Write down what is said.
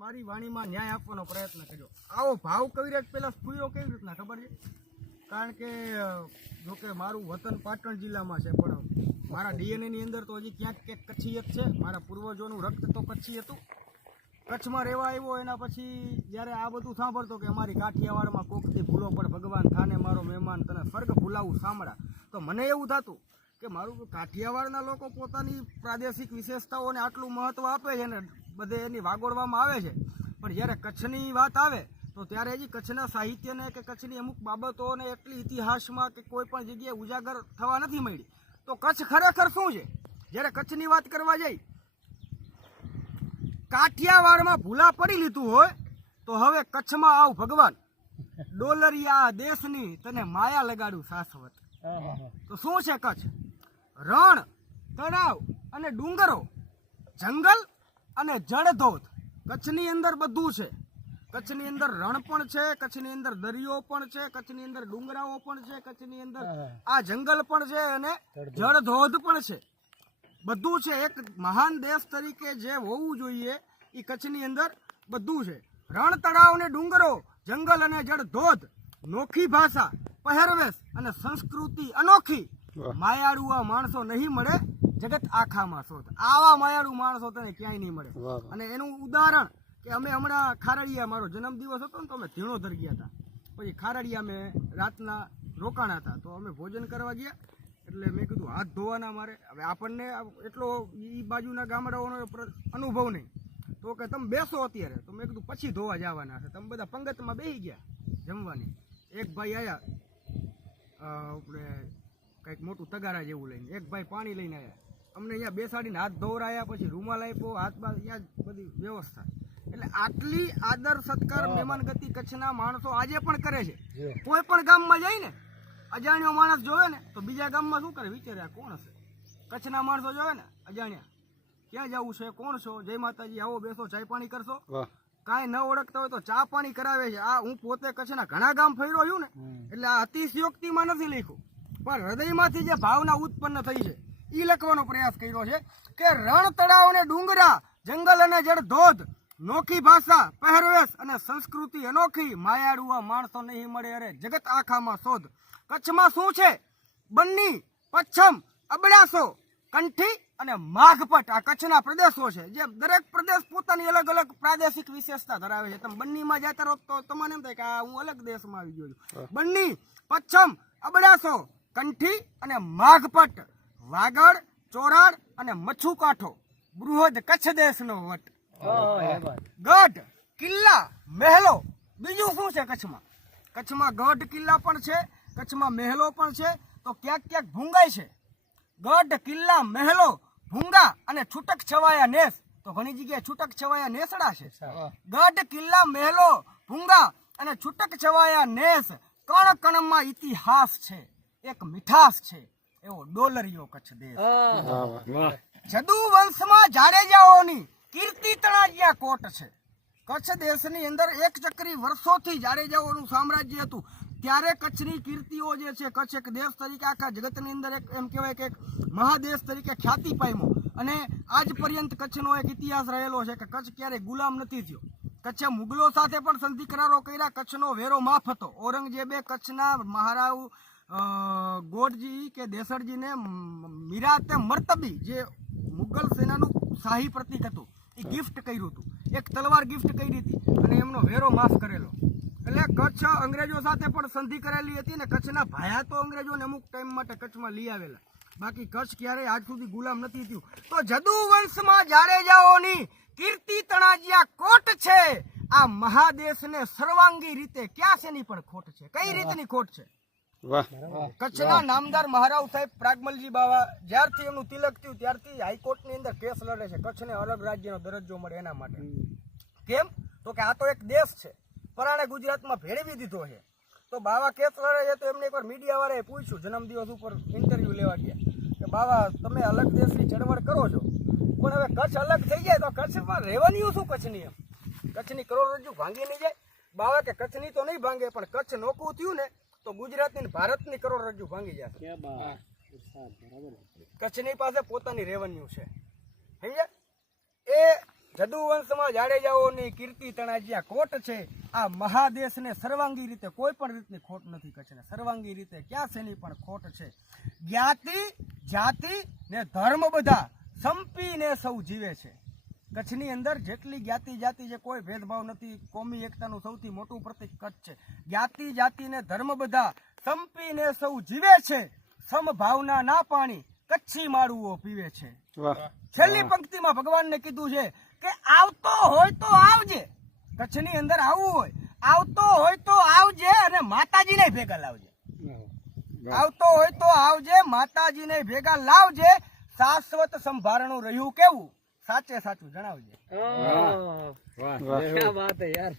મારી વાણીમાં ન્યાય આપવાનો પ્રયત્ન કર્યો. આવો ભાવ કવિરાજ પહેલા સ્ફૂર્યો કેવી રીતના ખબર છે? કારણ કે જોકે મારું વતન પાટણ જિલ્લામાં છે, પણ મારા ડીએનએની અંદર તો હજી ક્યાંક ક્યાંક કચ્છીયત છે. મારા પૂર્વજોનું રક્ત તો કચ્છી હતું. કચ્છમાં રહેવા આવ્યો એના પછી જ્યારે આ બધું સાંભળતો કે અમારી કાઠિયાવાડમાં કોકથી ભૂલો પણ ભગવાન થાને મારો મહેમાન તને સ્વર્ગ ભૂલાવું સાંભળા, તો મને એવું થતું કે મારું કાઠિયાવાડના લોકો પોતાની પ્રાદેશિક વિશેષતાઓને આટલું મહત્ત્વ આપે છે ને બધે એની વાગોળવામાં આવે છે, પણ જ્યારે કચ્છની વાત આવે તો ત્યારે હજી કચ્છના સાહિત્યને કે કચ્છની અમુક બાબતોને એટલી ઇતિહાસમાં કે કોઈ પણ જગ્યાએ ઉજાગર થવા નથી મળી. તો કચ્છ ખરેખર શું છે? જ્યારે કચ્છની વાત કરવા જઈ, કાઠિયાવાડમાં ભૂલા પડી લીધું હોય તો હવે કચ્છમાં આવ ભગવાન, ડોલરિયા દેશની તને માયા લગાડું શાશ્વત. તો શું છે કચ્છ? રણ, તળાવ અને ડુંગરો, જંગલ અને જળધોધ. કચ્છની અંદર બધું છે. કચ્છની અંદર રણ પણ છે, કચ્છની અંદર દરિયો પણ છે, કચ્છની અંદર ડુંગરાઓ પણ છે, કચ્છની અંદર આ જંગલ પણ છે અને જળધોધ પણ છે. બધું છે. એક મહાન દેશ તરીકે જે હોવું જોઈએ એ કચ્છની અંદર બધું છે. રણ, તળાવ ને ડુંગરો, જંગલ અને જળધોધ, નોખી ભાષા, પહેરવેશ અને સંસ્કૃતિ અનોખી. માયાળુઆ માણસો નહીં મળે જગત આખામાં શોધ. આવા માયાળુ માણસો તને ક્યાંય નહીં મળે. અને એનું ઉદાહરણ કે અમે હમણાં ખારડિયા, મારો જન્મદિવસ હતો ને તો અમે ધીણોધર ગયા હતા. પછી ખારડિયા અમે રાતના રોકાણા હતા, તો અમે ભોજન કરવા ગયા. એટલે મેં કીધું હાથ ધોવાના મારે. હવે આપણને એટલો એ બાજુના ગામડાઓનો અનુભવ નહીં, તો કે તમે બેસો અત્યારે. તો મેં કીધું પછી ધોવા જવાના છે. તમે બધા પંગતમાં બેસી ગયા જમવાની. એક ભાઈ આવ્યા આપણે કંઈક મોટું તગારા જેવું લઈને, એક ભાઈ પાણી લઈને આવ્યા. અમને અહીંયા બેસાડીને હાથ ધોવરાયા, પછી રૂમાલ આપ્યો, હાથ બાદ અહીંયા જ બધી વ્યવસ્થા. એટલે આટલી આદર સત્કાર મહેમાન ગતિ કચ્છના માણસો આજે પણ કરે છે. કોઈ પણ ગામમાં જાય ને, અજાણ્યો માણસ જોવે ને તો બીજા ગામમાં શું કરે વિચારે આ કોણ હશે. કચ્છના માણસો જોવે ને અજાણ્યા, ક્યાં જવું છે, કોણ છો, જય માતાજી, આવો બેસો, ચાય પાણી કરશો. કાંઈ ન ઓળખતા હોય તો ચા પાણી કરાવે છે. આ હું પોતે કચ્છના ઘણા ગામ ફર્યો છું ને, એટલે આ અતિશયોક્તિમાં નથી લખ્યું, પણ હૃદયમાંથી જે ભાવના ઉત્પન્ન થઈ છે એ લખવાનો પ્રયાસ કર્યો છે કે રણ, તળાવ ને ડુંગરા, જંગલ અને જળધોધ, નોખી ભાષા, પહેરવેશ અને સંસ્કૃતિ અનોખી. માયાળુઆ માણસો નહીં મળે અરે જગત આખામાં શોધ. કચ્છમાં શું છે? બન્ની, પચ્છમ, અબડાસો, કંઠી અને માઘપટ. આ કચ્છના પ્રદેશો છે. જે દરેક પ્રદેશ પોતાની અલગ અલગ પ્રાદેશિક વિશેષતા ધરાવે છે. તમે બન્નીમાં જતા રહો તો તમને એમ થાય કે આ હું અલગ દેશમાં આવી ગયો છું. બન્ની, પચ્છમ, અબડાસો, કંઠી અને માઘપટ, વાગડ, ચોરાડ અને મચ્છુ કાંઠો, બૃહદ કચ્છ દેશનો વટ. ગઢ, કિલ્લા, મહેલો. બીજું શું છે કચ્છમાં? કચ્છમાં ગઢ, કિલ્લા પણ છે, કચ્છમાં મહેલો પણ છે. તો ક્યાંક ક્યાંક ભૂંગાય છે. ગઢ, કિલ્લા, મહેલો, ભૂંગા અને છૂટક છવાયા નેસ. તો ઘણી જગ્યાએ છૂટક છવાયા નેસડા છે. ગઢ, કિલ્લા, મહેલો, ભૂંગા અને છૂટક છવાયા નેસ. કણ કણમાં ઇતિહાસ છે, એક મીઠાસ છે, એવો ડોલરિયો કચ્છ દેશ. જદુ વંશમાં જાડેજાઓની કીર્તિ તણાજ્યા કોટ છે. કચ્છ દેશની અંદર એક ચક્રી વર્ષોથી જાડેજાઓનું સામ્રાજ્ય હતું. ત્યારે કચ્છની કીર્તિઓ જે છે, કચ્છ એક દેશ તરીકે આખા જગતની અંદર એક એમ કહેવાય કે એક મહાદેશ તરીકે ખ્યાતિ પામ્યો. અને આજ પર્યંત કચ્છનો એક ઇતિહાસ રહેલો છે કે કચ્છ ક્યારેય ગુલામ નથી થયો. કચ્છે મુગલો સાથે પણ સંધિ કરારો કર્યા. કચ્છનો વેરો માફ હતો. ઔરંગઝેબે કચ્છના મહારાવ ગોડજી કે દેસરજીને મીરાતે મર્તબી, જે મુગલ સેનાનું શાહી પ્રતીક હતું, એ ગિફ્ટ કર્યું હતું. એક તલવાર ગિફ્ટ કરી હતી અને એમનો વેરો માફ કરેલો. એટલે કચ્છ અંગ્રેજો સાથે પણ સંધિ કરેલી હતી ને કચ્છના ભાયા તો અંગ્રેજોને અમુક ટાઈમ માટે કચ્છમાં લઈ આવેલા. બાકી કચ્છ ક્યારેય આજ સુધી ગુલામ નથી થયું. તો જદુ વંશમાં જાડેજાઓની કીર્તિ તણાજ્યા કોટ છે. આ મહાદેશને સર્વાંગી રીતે ક્યાં શેની પણ ખોટ છે? કઈ રીતની ખોટ છે? કચ્છના નામદાર મહારાવ સાહેબ પ્રાગમલજી બાવા જ્યારથી એમનું તિલક થયું ત્યારથી હાઈકોર્ટની અંદર કેસ લડે છે કચ્છને અલગ રાજ્યનો દરજ્જો મળે એના માટે. કેમ? તો કે આ તો એક દેશ છે, પરાણે ગુજરાતમાં ભેળવી દીધો છે. તો બાવા કેસ લડે છે. તો એમને એકવાર મીડિયાવાળાએ પૂછ્યું, જન્મદિવસ ઉપર ઇન્ટરવ્યુ લેવા ગયા, કે બાવા તમે અલગ દેશની ચળવળ કરો છો, પણ હવે કચ્છ અલગ થઈ જાય તો કચ્છમાં રહેવાનું શું? કચ્છની એમ કચ્છની કરોડરજ્જુ ભાંગી નહીં જાય? બાવા કે કચ્છની તો નહીં ભાંગે, પણ કચ્છ નોકું થયું ને તો ગુજરાતની ભારતની કરોડરજ્જુ ભાંગી જશે. કચ્છની પાસે પોતાની રેવન્યુ છે, સમજ્યા? એ જદુવંશમાં જાડેજાઓની કીર્તિ તણાજ્યા કોટ છે. આ મહાદેશને સર્વાંગી રીતે કોઈ પણ રીતની ખોટ નથી. કચ્છને સર્વાંગી રીતે ક્યાં શેની પણ ખોટ છે. જ્ઞાતિ જાતિ ને ધર્મ બધા સંપીને સૌ જીવે છે. કચ્છની અંદર જેટલી જ્ઞાતિ જાતિ છે કોઈ ભેદભાવ નથી. કોમી એકતાનું સૌથી મોટું પ્રતીક કચ્છ છે. જ્ઞાતિ જાતિ ને ધર્મ બધા સંપીને સૌ જીવે છે. સમભાવના ના પાણી કચ્છી માળુઓ પીવે છે. છેલ્લી પંક્તિમાં ભગવાનને કીધું છે કે આવતો હોય તો આવજે. કચ્છની અંદર આવવું હોય, આવતો હોય તો આવજે અને માતાજીને ભેગા લાવજે. આવતો હોય તો આવજે, માતાજીને ભેગા લાવજે. શાશ્વત સંભારણું રહ્યું કેવું સાચે સાચું જણાવજે. વાહ, क्या बात है यार.